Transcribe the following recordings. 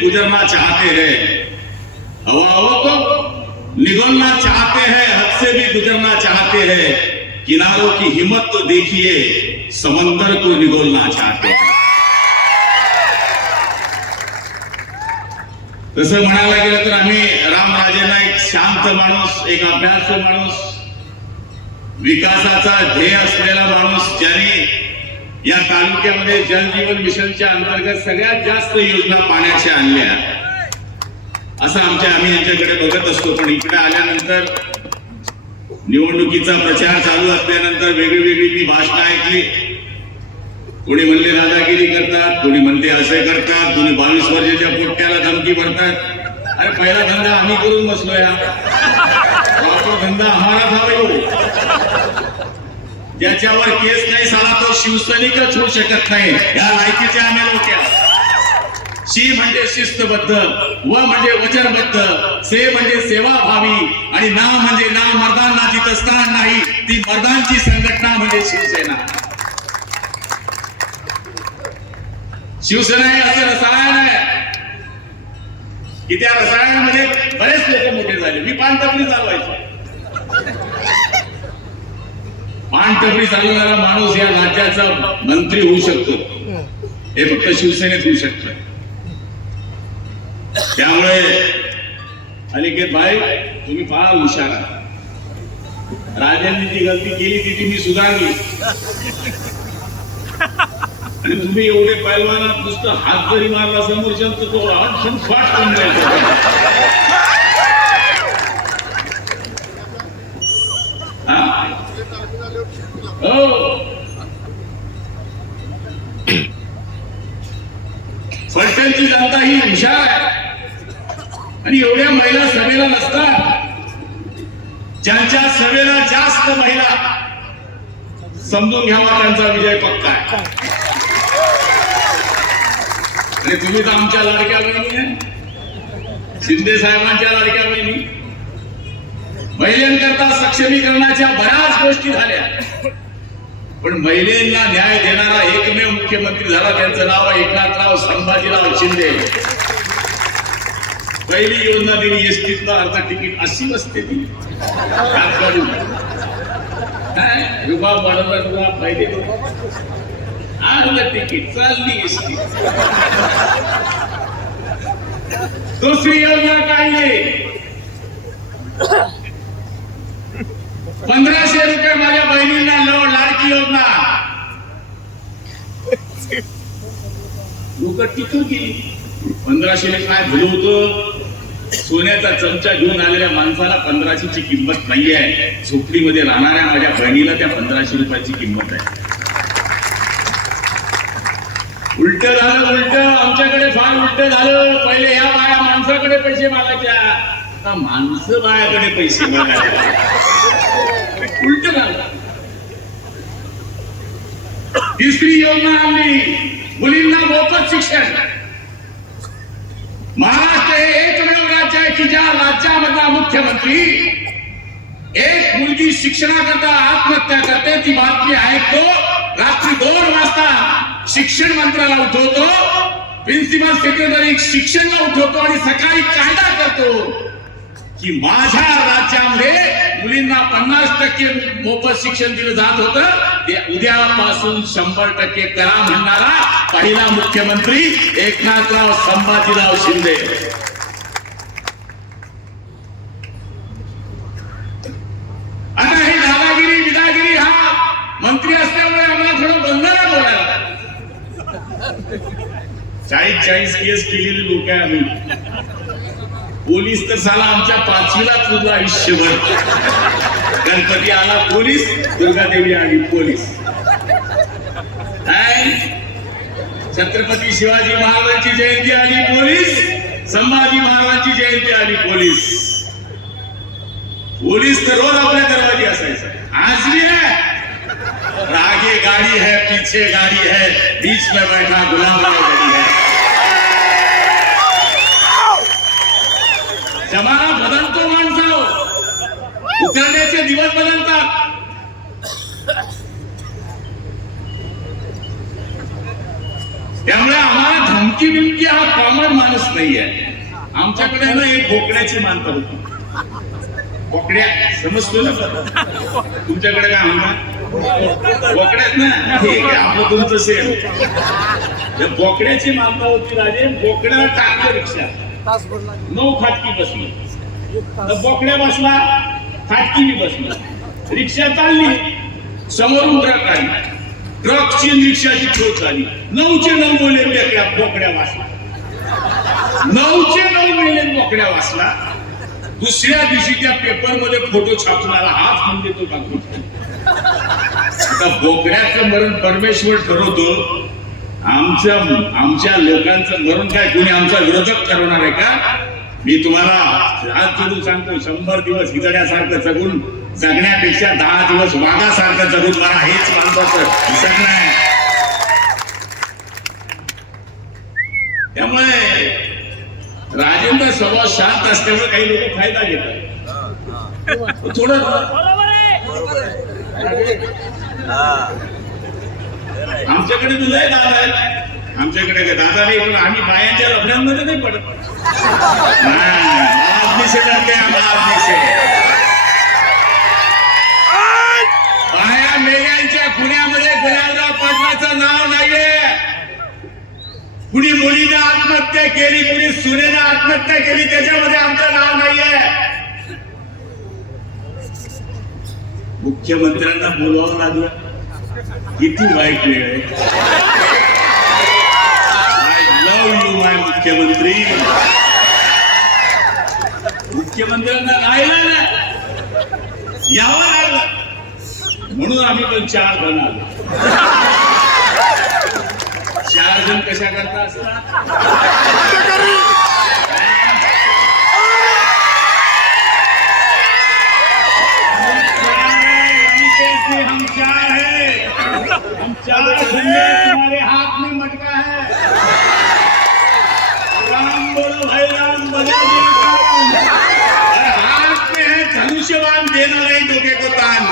गुजरना चाहते हैं, हवाओं को निगलना चाहते हैं, हद से भी गुजरना चाहते हैं, किनारों की हिम्मत तो देखिए, समंदर को निगलना चाहते हैं. तसं म्हणायला गेलं तर आम्ही रामराजेंना एक शांत माणूस, एक अभ्यासू माणूस, विकासाचा ध्येय असलेला माणूस, ज्याने या तालुक्यामध्ये जल जीवन मिशनच्या अंतर्गत सगळ्यात जास्त योजना पाण्याच्या आणल्या, असं आम्ही यांच्याकडे बघत असतो. पण इकडे आल्यानंतर निवडणुकीचा प्रचार चालू असल्यानंतर वेगळी मी भाषणं ऐकली. कोणी म्हणले दादागिरी करतात, कोणी म्हणते असे करतात, कोणी 22 वर्षाच्या पोट्याला धमकी भरतात. अरे पहिला धंदा आम्ही करून बसलोय, धंदा आम्हाला हवा. ज्याच्यावर केस नाही साला तो शिवसैनिकच होऊ शकत नाही. या लायकीचे आम्ही लोक. शी म्हणजे शिस्तबद्ध, व म्हणजे वचनबद्ध, से म्हणजे सेवाभावी, आणि ना म्हणजे ना मर्दांना जिथं स्थान नाही ती मर्दांची संघटना म्हणजे शिवसेना. शिवसेना हे असं रसायन आहे की त्या रसायनामध्ये बरेच लोक मोठे झाले. मी पानटपरी चालवायचो. पानटपरी चालवणारा माणूस या राज्याचा मंत्री होऊ शकतो, हे फक्त शिवसेनेत होऊ शकतं. त्यामुळे अनिकेत भाई, तुम्ही फार हुशार आहात. राजांनी जी गलती केली ती मी सुधारली, आणि तुम्ही एवढे पैलवानात नुसतं हात जरी मारला समोरच्या तर तो अडचण फाट होऊन जायचा. फलटणची जनता ही हुशार आहे, आणि एवढ्या महिला सभेला नसतात. ज्यांच्या सभेला जास्त महिला, समजून घ्यावा त्यांचा विजय पक्का आहे. आणि तुम्ही तर आमच्या लाडक्या बहिणी आहे, शिंदे साहेबांच्या लाडक्या बहिणी. महिलांकरता सक्षमीकरणाच्या बऱ्याच गोष्टी झाल्या, पण महिलांना न्याय देणारा एकमेव मुख्यमंत्री झाला, त्यांचं नाव आहे एकनाथराव संभाजीराव शिंदे. पहिली योजना दिली एसटीतलं अर्ध तिकीट, अशी असते ती. रुबाब वाढवला, रुबाब पाहिजे अर्ध तिकीट चालली एसटी. दुसरी योजना काय आहे, 1500 रुपये माझ्या बहिणींना लाडकी योजना. लोक टिकून गेली. 1500 ने काय भलं होतं. सोन्याचा चमचा घेऊन आलेल्या माणसाला 1500 ची किंमत नाही आहे. झोपडीमध्ये राहणाऱ्या माझ्या बहिणीला त्या 1500 रुपयाची किंमत आहे. उलट झालं, उलट. आमच्याकडे फार उलट झालं. पहिले ह्या बाया माणसाकडे पैसे मागायच्या, आता माणसं बायाकडे पैसे मागायच्या. उलट झालं. तिसरी योजना आणली, मुलींना मोफत शिक्षण. महाराष्ट्र हे एकमेव राज्य आहे की ज्या राज्यामधला मुख्यमंत्री एक मुलगी शिक्षणाकरता आत्महत्या करते, ती बातमी ऐकतो, रात्री 2 वाजता शिक्षण मंत्र्याला उठवतो, प्रिन्सिपल सेक्रेटरी शिक्षणला उठवतो, आणि सकाळी कायदा करतो की माझ्या राज्यामध्ये मुलींना 50% मोफत शिक्षण दिलं जात होतं, ते उद्यापासून 100% करा म्हणणारा पहिला मुख्यमंत्री एकनाथराव संभाजीराव शिंदे. आता ही दादागिरी विदागिरी हा मंत्री असल्यामुळे आम्हाला थोडं बंधन बोलायला. 40 केस केलेली लोक आहे आम्ही. पोलीस तर साला आमच्या 5वीला तुझं आयुष्यभर. गणपती आला पोलीस, दुर्गादेवी आली पोलीस. छत्रपती शिवाजी महाराजांची जयंती आली पोलीस, संभाजी महाराजांची जयंती आली पोलीस. पोलीस तर रोज आपल्या दरवाजी असायचं. आज भी है, आगे गाड़ी है, पीछे गाड़ी है, बीच में बैठा गुलाम गाड़ी है. जमाना बदलतो माणसं, उतरण्याचे दिवस बदलतात. त्यामुळे आम्हाला धमकी बिमकी हा कॉमन माणूस माणूस नाहीये. आमच्याकडे ना एक बोकड्याची मानता होती. बोकड्या समजतो ना? तुमच्याकडे काय म्हणतात? बोकड्यात ना, ठीक आहे, आपलं तुमचं सेम. बोकड्याची मानता होती राजे. बोकड्याला टाकलं रिक्षा, 9 फाटकी बसली. बोकड्या बसला, फाटकी बी बसली. रिक्षा चालली, समोरून ट्रक आली. ट्रकची रिक्षाची ठोक झाली. 9चे 9 मेले बोकड्या वाचला. 9चे 9 मेले बोकड्या वाचला. दुसऱ्या दिवशी त्या पेपर मध्ये फोटो छापणारा हाच म्हणजे तो डॉक्टर. बोकड्याचं मरण परमेश्वर ठरवतो. आमच्या लोकांचं मरण काय कोणी आमचा विरोधक ठरवणार आहे का? मी तुम्हाला हात जोडून सांगतो, 100 दिवस हिजड्यासारखं जगून जगण्यापेक्षा 10 दिवस वाघासारखं जगून मला हेच माणसाचं जगणं आहे. त्यामुळे राजेंद्र स्वभाव शांत असल्यामुळे काही लोक फायदा घेतात. थोडं आमच्याकडे तुला दादा आहे. आमच्याकडे काय दादा नाही, पण आम्ही बायांच्या लफड्यांमध्ये नाही पडत. बाया मेल्यांच्या खुण्यामध्ये गुलाबराव पाटलाचं नाव नाहीये. कुणी मुलीने आत्महत्या केली, कुणी सुनेनं आत्महत्या केली, त्याच्यामध्ये आमचं नाव नाहीये. मुख्यमंत्र्यांना बोलवावं लागलं. किती वाईट वेळ आहे. आय लव्ह यू माय मुख्यमंत्री. मुख्यमंत्र्यांना राहिलं यावं लागलं म्हणून आम्ही पण 4 जण आलो. 4 जण कशा करता असतात? हम 4 हैं. हम 4 तुम्हारे हाथ में मटका है. राम बोलो भाई राम, बजा दिया हाथ में है धनुष्यवान, देना नहीं डोके को तान.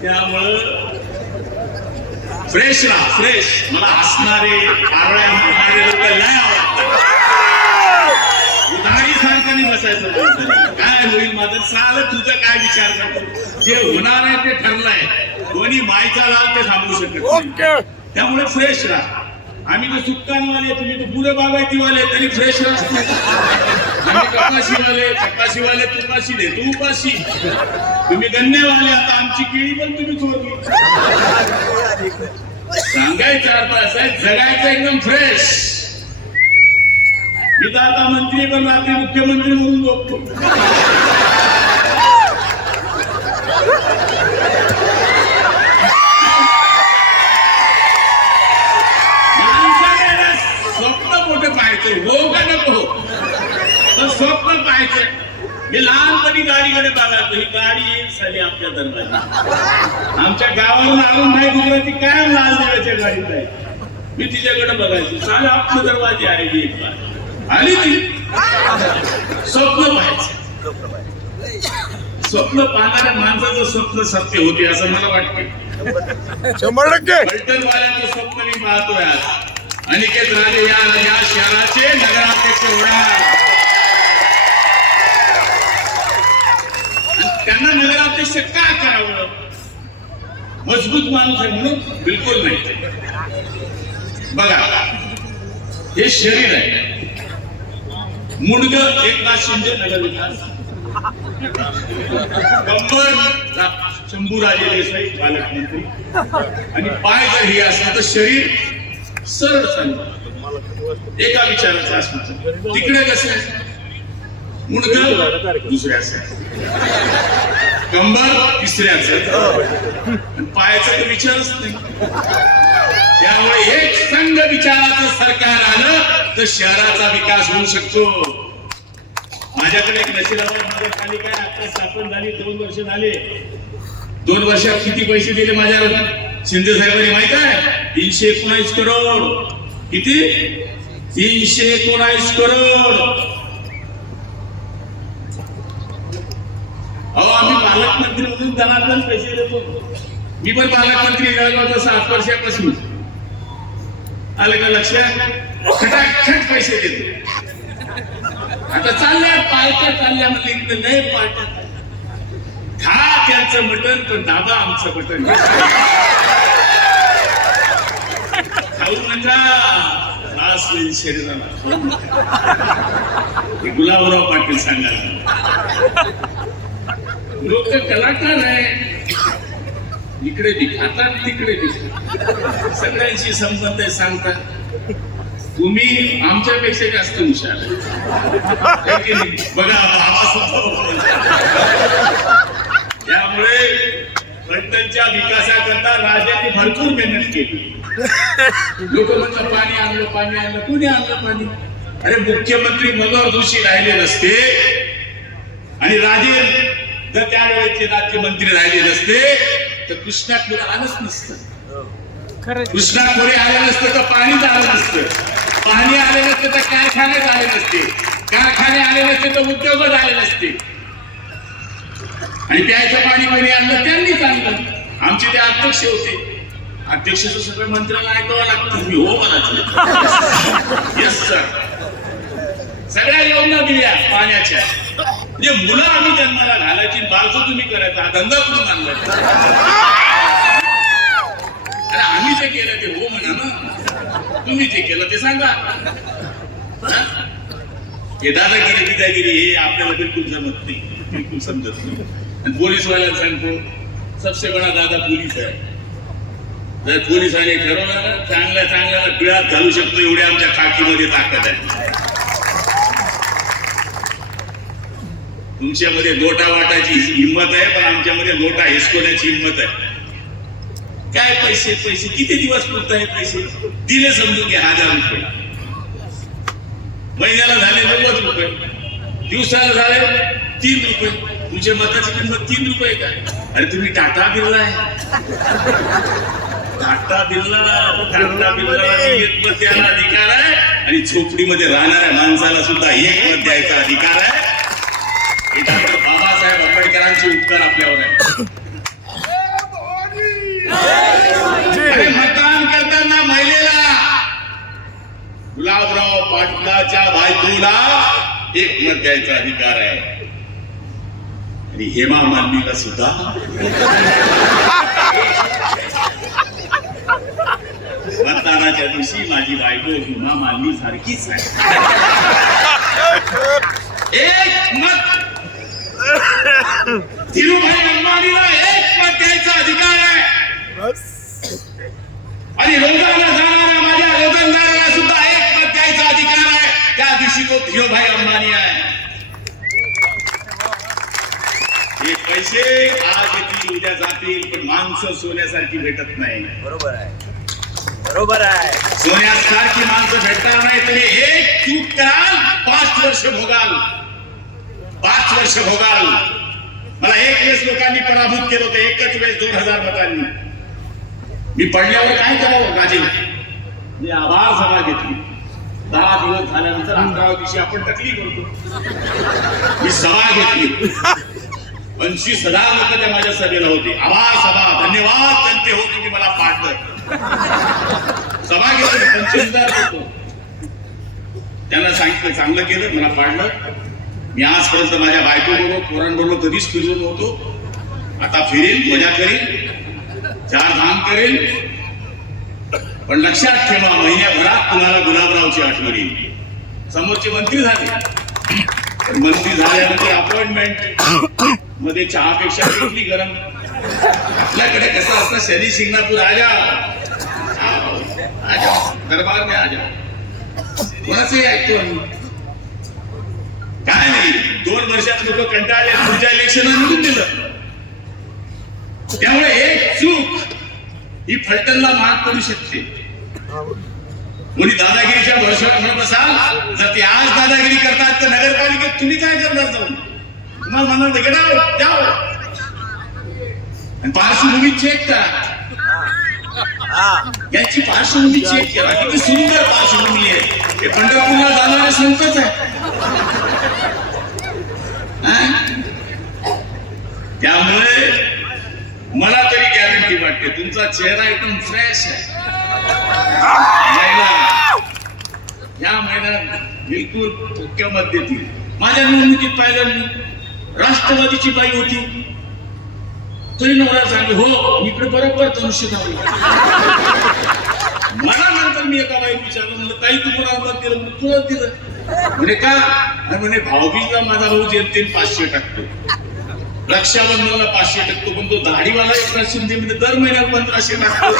त्यामुळं फ्रेश राहा. फ्रेश. मला हसणारे कारळ्या मारणारे लोक नाही आवडतात. उधारी सारखं नाही बसायचं. काय होईल माझं चाल, तुझं काय विचार करतो? जे होणार आहे ते ठरलंय. कोणी मायचा लाल ते थांबवू शकत नाही. त्यामुळे फ्रेश राहा. आम्ही तर सुक्कानवाले, तुम्ही तर पुरे बागायतीवाले, तरी फ्रेश राहा. आम्ही कपाशीवाले तुपाशी दे तू उपाशी. तुम्ही गन्नेवाले, आता आमची केळी पण तुम्ही चोरली. सांगायचा अर्थ असा आहे, जगायचं एकदम फ्रेश. मी तर आता मंत्री पण रात्री मुख्यमंत्री म्हणून झोपतो. स्वप्न मोठं पाहायचं, हो का नको हो, तर स्वप्न पाहायचं. मी लहानपणी गाडीकडे बघायचो. ही गाडी येईल साली आमच्या दरम्यान. आमच्या गावावरून अरुण नाही गुजराती काय लाल देवाच्या गाडीत आहे. मी तिच्याकडे बघायचो. साले आपलं दरवाजे आहे. एक बार आली ती. स्वप्न पाहायचं. स्वप्न पाहणाऱ्या माणसाचं स्वप्न सत्य होते असं मला वाटते. 100% पलटणवाल्यांचं स्वप्न मी पाहतोय आज. अनिकेत राजे या शहराचे नगराध्यक्ष होणार. त्यांना नगराध्यक्ष का करावं? मजबूत माणूस आहे म्हणून? बिलकुल नाही. बघा, हे शरीर आहे. मुंडग एकनाथ शिंदे नगरविकास, कंबर शंभूराजे देसाई पालकमंत्री, आणि पाय जर हे असलं तर शरीर सरळ चालतं. एका विचाराचं असणार. तिकडे कसं मुंडग दुसऱ्याचं, कंबर तिसऱ्याचं, पायाचा विचारच नाही. त्यामुळे एक संघ विचाराचं सरकार आलं तर शहराचा विकास होऊ शकतो. माझ्याकडे एक नशिबाबाद नगरपालिका आता स्थापन झाली. 2 वर्ष झाले. 2 वर्षात किती पैसे दिले माझ्या शिंदे साहेबांनी माहित आहे? 319 करोड. किती? 319 करोड. आम्ही पालकमंत्री म्हणून जनार्दन पैसे देतो. मी पण पालकमंत्री झालो होतो 7 वर्षापासून. आलं का लक्षात? खटाखट पैसे देतो. आता चालल्या पार्ट्या चालल्या म्हणले नाही पार्ट्या खा त्यांचं मटण पण दादा आमचं मटण खाऊ नका त्रास होईल शरीराला. हे गुलाबराव पाटील सांगायला लोक कलाकार आहे, इकडे बी खातात तिकडे बी सगळ्यांशी संबंध आहे सांगतात. तुम्ही आमच्यापेक्षा जास्त हुशार आहे की नाही? बघा त्यामुळे फलटणच्या विकासाकरता राजाने भरपूर मेहनत केली. लोक म्हणतात पाणी आणलं पाणी आणलं, कुणी आणलं पाणी? अरे मुख्यमंत्री मनोहर जोशी राहिले नसते आणि राजे जर त्यावेळेचे राज्यमंत्री राहिले नसते तर कृष्णा खोरे आलंच नसतं. कृष्णा खोरे आले नसतं तर पाणीच आलं नसतं. पाणी आले नसते तर कारखानेच आले नसते. कारखाने आले नसते तर उद्योगच आले नसते. आणि प्यायचं पाणी कोणी आणलं त्यांनीच आणलं. आमचे ते अध्यक्ष होते. अध्यक्षाचं सगळं मंत्र्यांना ऐकावं लागतं. मी हो म्हणायचं. Yes sir. सगळ्या योजना दिल्या पाण्याच्या. म्हणजे मुलं आम्ही जन्माला घालायची बालसो तुम्ही करायचा हा धंदा कुठून आणला? अरे आम्ही जे केलं ते हो म्हणा ना, तुम्ही जे केलं ते सांगा. हे दादागिरी बिदागिरी हे आपल्याला बिलकुल जमत नाही, बिलकुल समजत नाही. आणि पोलीसवाल्यांना सांगतो सबसे बडा दादा पोलीस आहे. जर पोलिसांनी ठरवलं ना चांगल्या चांगल्याला पिळात घालू शकतो एवढी आमच्या खाकीमध्ये ताकद आहे. तुमच्यामध्ये नोटा वाटायची हिंमत आहे पण आमच्यामध्ये नोटा हिसकवण्याची हिंमत आहे. काय पैसे पैसे किती दिवस पुरत आहे? पैसे दिले समजून घ्या 1000 रुपये, महिन्याला झाले 90 रुपये, दिवसाला झाले 3 रुपये. तुमच्या मताची किंमत 3 रुपये काय? अरे तुम्ही टाटा बिर्ला आहे. टाटा बिर्ला एक मत द्यायला अधिकार आहे आणि झोपडीमध्ये राहणाऱ्या माणसाला सुद्धा एक मत द्यायचा अधिकार आहे. डॉक्टर बाबासाहेब आंबेडकरांचे उपकार आपल्यावर आहे. मतदान करताना महिलेला गुलाबराव पाटलाच्या बायकोला एक मत द्यायचा अधिकार आहे आणि हेमा मालिनीला सुद्धा. मतदानाच्या दिवशी माझी बायको हेमा मालिनी सारखीच आहे. एक मत धीरूभाई अंबानीला एक मत द्यायचा अधिकार आहे आणि रोजाना जाणाऱ्या माझ्या रोजंदाराला सुद्धा एक मत द्यायचा अधिकार आहे. त्या दिवशी तो धीरूभाई अंबानी आहे. हे पैसे आज येतील उद्या जातील पण माणसं सोन्यासारखी भेटत नाही. बरोबर आहे, बरोबर आहे. सोन्यासारखी माणसं भेटणार नाही. तुम्ही एक चूक कराल 5 वर्ष भोगाल, 5 वर्ष भोगाल. मला एक वेळेस लोकांनी पराभूत केलं होतं, एकच वेळेस 2000 मतांनी. मी पडल्यावर काय करावं राजे? मी आभार सभा घेतली. 10 दिवस झाल्यानंतर 11व्या दिवशी आपण टकली करतो. मी सभा घेतली. 25,000 लोक त्या माझ्या सभेला होते. आभार सभा, धन्यवाद जनते हो तुम्ही मला पाडलं. सभा घेतली 25,000 लोक. त्यांना सांगितलं चांगलं केलं, मला पाडलं. मी आजपर्यंत माझ्या बायकोबरोबर पोरांबरोबर कधीच फिरलो नव्हतो. आता फिरेल, मजा करेल, 4 धाम करेल. पण लक्षात ठेवा महिन्याभरात तुम्हाला गुलाबरावची आठवण येईल. समोरचे मंत्री झाले, मंत्री झाल्यानंतर अपॉइंटमेंट मध्ये चहापेक्षा घेतली गरम. आपल्याकडे कसं असतं शनी शिंगणापूर आजा दरबार में आजा, कोणाचंही ऐकतो आम्ही. काय नाही 2 वर्षात लोक कंटाळले, पुढच्या इलेक्शन निवडून दिलं. त्यामुळे एक चूक ही फलटणला महाग पडू शकते. कोणी दादागिरीच्या भरवशावर म्हणत असाल, जर ते आज दादागिरी करतात तर नगरपालिकेत तुम्ही काय करणार जाऊन? तुम्हाला म्हणणार गेला जाओ आणि पार्श्वभूमी चेक करा. यांची पार्श्वभूमी चेक करा, किती सुंदर पार्श्वभूमी आहे. हे पंढरपूरला जाणारे संतच आहे. त्यामुळे मला तरी गॅरंटी वाटते तुमचा चेहरा एकदम फ्रेश आहे. या महिन्यात बिलकुल धोक्या मत देतील. माझ्या निवडणुकीत पाहिलं मी राष्ट्रवादीची बाई होती तरी नवरा सांगे हो इकडे बरोबर धनुष्य धावलं. मला नंतर मी एका बाई विचारलं म्हणलं ताई तू कोणाला मत दिलं म्हणून तुला दिलं म्हणे का म्हणे भाऊबीजला माझा भाऊ जेमतेम 500 टाकतो रक्षाबंधनला 500 टाकतो पण तो दाढीवाला 1 शिंदे म्हणजे दर महिन्याला 1500 टाकतो.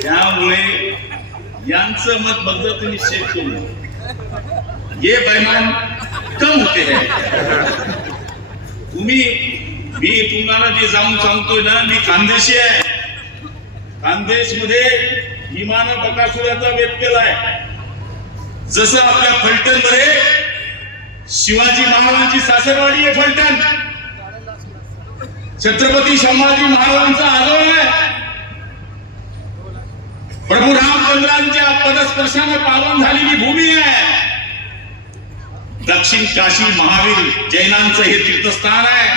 त्यामुळे यांचं मत बघता तुम्ही चेक करू ये बेईमान कम होते हैं. तुम्ही मी तुम्हाला जे जाऊन सांगतोय ना मी खानदेशी आहे. खानदेश मध्ये भीमानं बकासुराचा वेध केलाय. जसं आपल्या फलटण मध्ये शिवाजी महाराजांची सासरवाडी आहे फलटण छत्रपती संभाजी महाराजांचा आदर आहे. प्रभू रामचंद्रांच्या पदस्पर्शाने पावन झालेली भूमी आहे. दक्षिण काशी महावीर जैनांचं हे तीर्थस्थान आहे.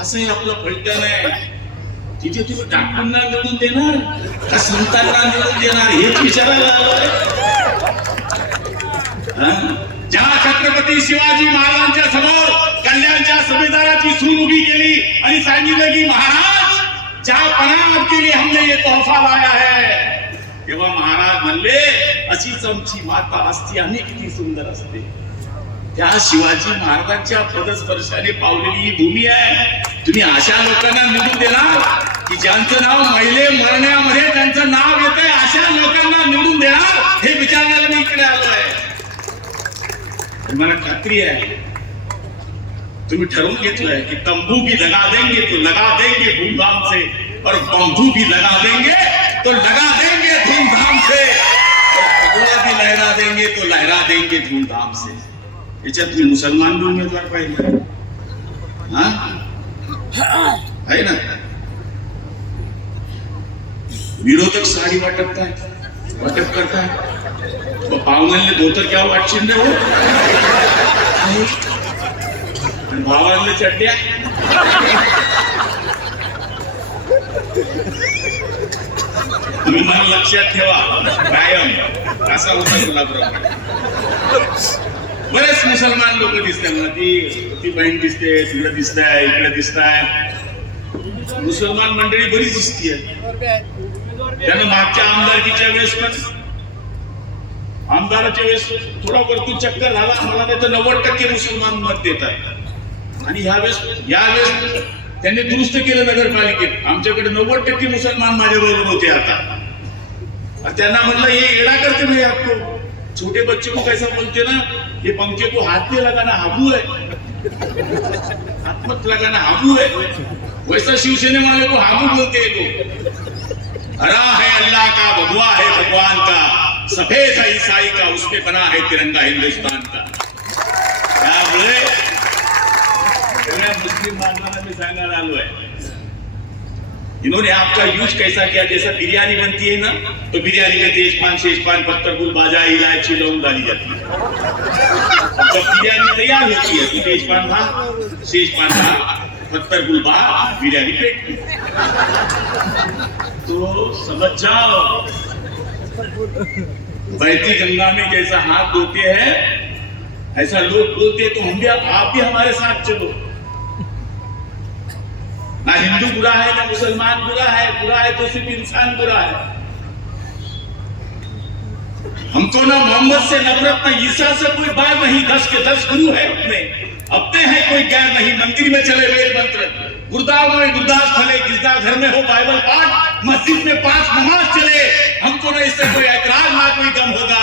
असंही आपलं फलटण आहे. तिथे तुम्ही डॉक्टरांना निवडून देणार का संतांना निवडून देणार हेच विचारायला आलोय. ज्या छत्रपती शिवाजी महाराजांच्या समोर कल्याणच्या सुभेदाराची सून उभी केली आणि सांगितलं की महाराज ज्या पनाह के लिए हमने ये तोहफा लाया है तेव्हा महाराज म्हणले अशीच आमची माता असती आम्ही किती सुंदर असते. त्या शिवाजी महाराजांच्या पदस्पर्शाने पावलेली ही भूमी आहे. तुम्ही अशा लोकांना निवडून देणार की ज्यांचं नाव महिले मरण्यामध्ये त्यांचं नाव येतंय अशा लोकांना निवडून देणार हे विचारण्याला मी इकडे आलोय. मला खात्री आहे तुम्ही ठरवून घेतलंय की तंबू भी लगा देंगे तो लगा देंगे धूमधाम से और बंबू भी लगा देंगे तो लगा देंगे धूमधाम से और भगवा भी लहरा देंगे तो लहरा देंगे धूमधाम से. याच्यात मी मुसलमान भी उमेदवार पाहिजे आहे ना. विरोधक साडी वाटप करताय पाहुण्यांनी धोतर क्या वाटशील रे हो भावांना चड्ड्या. तुम्ही मला लक्षात ठेवा कायम असा होता कोल्हापूर. बरेच मुसलमान लोक दिसतात ना ती बहीण दिसते तिकडे दिसताय इकडे दिसताय. मुसलमान मंडळी बरीच दिसतीये. त्यानं मागच्या आमदारकीच्या वेळेस पण आमदाराच्या वेळेस थोडा वरती चक्कर झाला मला नाही तर 90% मुसलमान मत देत आहे. आणि यावेळेस त्यांनी दुरुस्त केलं नगरपालिकेत. आमच्याकडे 90% मुसलमान माझ्या बरोबर होते. आता त्यांना म्हणलं ये एड़ा करते मैं आपको छोटे बच्चे को कैसा बोलते ना ये पंखे को हाथ में लगाना हाबू है हाथ मत लगाना हाबू है वैसा शिवसेना वाले को हाबू बोलते हैं लोग. हरा है अल्लाह का भगवा है भगवान का सफेद है ईसाई का उसमें बना है तिरंगा हिंदुस्तान का. त्यामुळे मुस्लिम बांधवांना मी सांगायला आलो आहे इन्होंने आपका यूज कैसा किया. जैसा बिरयानी बनती है ना तो बिरयानी में तेजपान शेजपान पत्थर गुल बाजा इलायची लौंग डाली जाती है. जब बिरयानी तैयार होती है तो तेजपान था शेजपान था पत्थर गुल बा बिरयानी पेट. तो समझ जाओ बहती गंगा में जैसा हाथ धोते हैं ऐसा लोग बोलते तो हम भी आप भी हमारे साथ चलो. ना हिंदू बुरा है ना मुसलमान बुरा है तो सिर्फ इंसान बुरा है. हमको ना मोहम्मद से नफरत ना ईसा से कोई बात नहीं. 10 के 10 गुरु है अपने हैं कोई गैर नहीं. मंदिर में चले वेद मंत्र गुरुद्वारा में गुरदास फले गिरजाघर में हो बाइबल पाठ मस्जिद में 5 नमाज चले. हमको ना इससे कोई ऐतराज ना कोई गम होगा.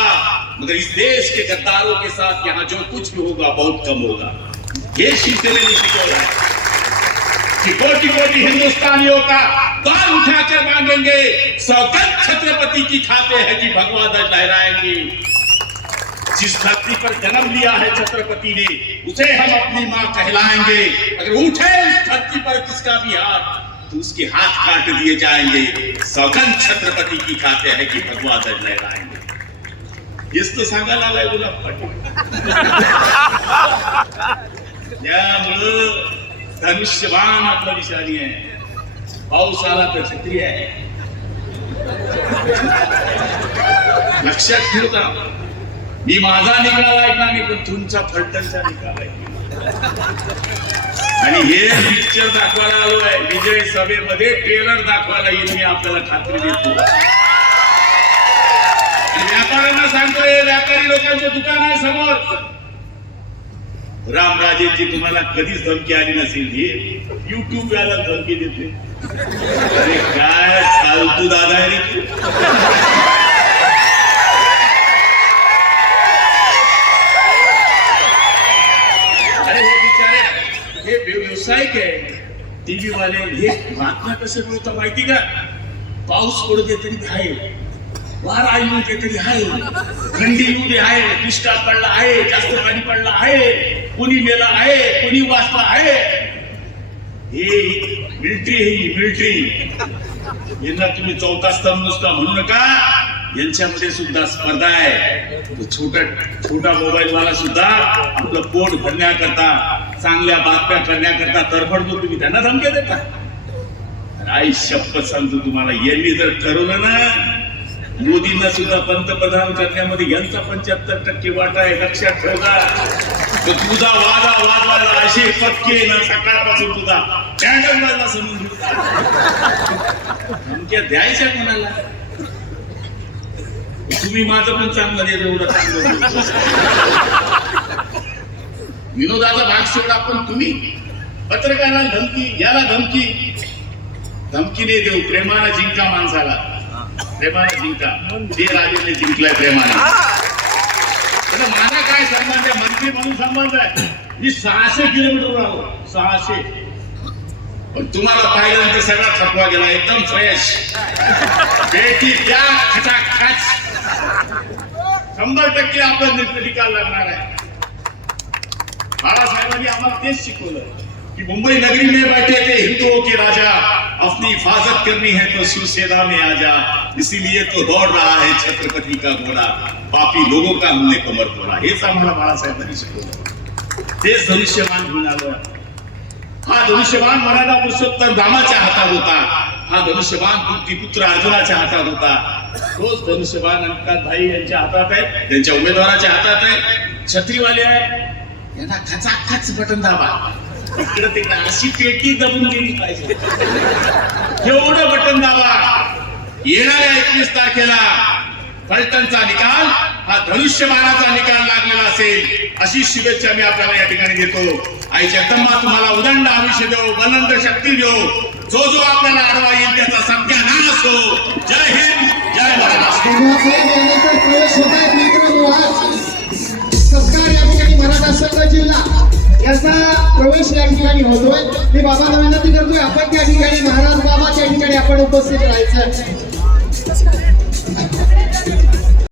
मगर इस देश के गद्दारों के साथ यहाँ जो कुछ भी होगा बहुत कम होगा. ये शिवसेना ने सिखाया है कि कोटि कोटि हिंदुस्तानियों का द्वार उठाकर मांगेंगे सौगंध छत्रपति की खाते हैं कि भगवा ध्वज लहराएंगे. जिस धरती पर जन्म लिया है छत्रपति ने उसे हम अपनी मां कहलाएंगे. अगर उठे उस धरती पर किसका भी हाथ तो उसके हाथ काट दिए जाएंगे. सौगंध छत्रपति की खाते हैं कि भगवा ध्वज लहराएंगे. हेच तर सांगायला आलाय गुलाब पाटील. त्यामुळं धनुष्यबाण आपला निशाणी आहे. पाऊस आला तर छत्री आहे लक्षात ठेवता, मी माझा निकाल ऐकणार नाही, पण तुमचा फलटणचा निकाल ऐकणार. आणि हे पिक्चर दाखवायला आलो आहे विजय सभेमध्ये, ट्रेलर दाखवायला येईल मी, आपल्याला खात्री देतो. आणि व्यापाऱ्यांना सांगतोय, व्यापारी लोकांचं दुकान आहे समोर, रामराजेंची तुम्हाला कधीच धमकी आली नसेल, ही युट्यूब वाला धमकी देते. अरे काय फालतू दादा आहे रे तू. अरे हे बिचारे हे व्यावसायिक आहे, टीव्ही वाले, हे बातम्या कसे मिळतं माहिती का? पाऊस पडते तरी आहे, वारा येऊ दे तरी आहे, थंडी येऊ दे आहे, दुष्काळ पडला आहे, जास्त पाणी पडला आहे, कोणी मेला आहे, कोणी वाचला आहे. हे मिलिटरी, ही मिलिटरी. यांना तुम्ही चौथा स्तंभ नुसता म्हणू नका, यांच्यामध्ये सुद्धा स्पर्धा आहे. छोटा मोबाईल वाला सुद्धा आपलं पोट भरण्याकरता, चांगल्या बातम्या करण्याकरता तडफडतो, तुम्ही त्यांना धमक्या देता. आई शपथ सांगतो तुम्हाला, यांनी जर ठरवलं ना, मोदींना सुद्धा पंतप्रधान करण्यामध्ये यांचा 75% वाटा आहे, लक्षात ठेवा. तुझा वादा वाजवायला असे पक्के ना, सकाळपासून तुझा कॅन्डल समजून धमक्या द्यायच्या कोणाला? तुम्ही माझं पण चांगलं देत, एवढं चांगलं. विनोदाचा भाग सोडा, पण तुम्ही पत्रकाराला धमकी, याला धमकी नाही देऊ. प्रेमानं जिंका माणसाला, प्रेमानं जिंका. ते राजेने जिंकलाय प्रेमानं. माझा काय संबंध आहे? मंत्री म्हणून संबंध आहे. मी 600 किलोमीटर आलो, 600. पण तुम्हाला पाहिल्यानंतर सगळा थकवा गेला, एकदम फ्रेश. बेटी त्या खचाखच 100% आपण निकाल लागणार आहे. बाळासाहेबांनी आम्हाला तेच शिकवलं कि मुंबई नगरी में बैठे थे हिंदुओं के राजा, अपनी हिफाजत करनी है तो शिवसेना में आजा, इसीलिए तो दौड़ रहा है छत्रपति का घोड़ा, पापी लोगों का हमने कमर तोड़ा. हेच आम्हाला बाळासाहेबांनी शिकवलं. तेच धनुष्यबाण घेऊन आलो. हा धनुष्यबाण मराठा पुरुषोत्तम रामाच्या हातात होता, हा धनुष्यबाण पुत्र अर्जुनाच्या हातात होता. तोच धनुष्यबाण अंकित भाई यांच्या हातात आहे, त्यांच्या उमेदवाराच्या हातात आहे. छत्रीवाले आहे, यांना खचाखच बटन दाबा. इकडे तिकडे अशी पेटी दबून गेली पाहिजे, एवढं बटन दाबा. येणाऱ्या 21 तारखेला फलटणचा निकाल हा धनुष्यबाणाचा निकाल लागलेला असेल, अशी शुभेच्छा मी आपल्याला या ठिकाणी देतो. आई जगदंबा तुम्हाला उदंड आयुष्य देव, बुलंद शक्ती देव. जो आपल्याला आडवा येईल त्याचा सत्यानाश हो. जय हिंद, जय महाराष्ट्र. या ठिकाणी मराठा संघ जिल्हा याचा प्रवेश या ठिकाणी होतोय. मी बाबांना विनंती करतोय, आपण त्या ठिकाणी महाराज बाबा त्या ठिकाणी आपण उपस्थित राहायचं.